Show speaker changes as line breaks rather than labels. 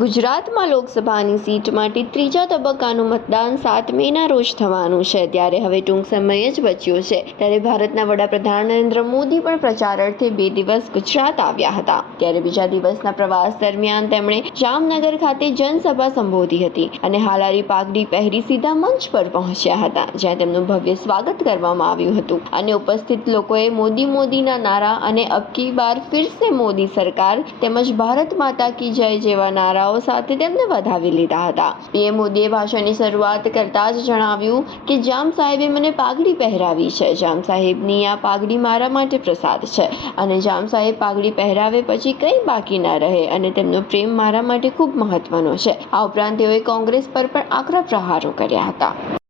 ગુજરાતમાં લોકસભાની સીટ માટે ત્રીજા તબક્કાનું મતદાન સાત મેના રોજ થવાનું છે. ત્યારે હવે ટૂંક સમય જ બચ્યો છે. ત્યારે ભારતના વડાપ્રધાન નરેન્દ્ર મોદી પણ પ્રચાર અર્થે બે દિવસ ગુજરાત આવ્યા હતા. ત્યારે બીજા દિવસના પ્રવાસ દરમિયાન તેમણે જામનગર ખાતે જનસભા સંબોધી હતી અને હાલારી પાઘડી પહેરી સીધા મંચ પર પહોંચ્યા હતા, જ્યાં તેમનું ભવ્ય સ્વાગત કરવામાં આવ્યું હતું. અને ઉપસ્થિત લોકોએ મોદી મોદીના નારા અને અબકી બાર ફિરસે મોદી સરકાર તેમજ ભારત માતા કી જય જેવા નારાઓ સાથે તેમને વધાવી લીધા હતા. પીએમ મોદીએ ભાષણની શરૂઆત કરતા જ જણાવ્યું કે, જામ સાહેબે મને પાઘડી પહેરાવી છે. જામ સાહેબની આ પાઘડી મારા માટે પ્રસાદ છે. અને જામ સાહેબ પાઘડી પહેરાવે પછી કંઈ બાકી ના રહે અને તેમનો પ્રેમ મારા માટે ખૂબ મહત્વનો છે. આ ઉપરાંત તેઓએ કોંગ્રેસ પર પણ આકરા પ્રહારો કર્યા હતા.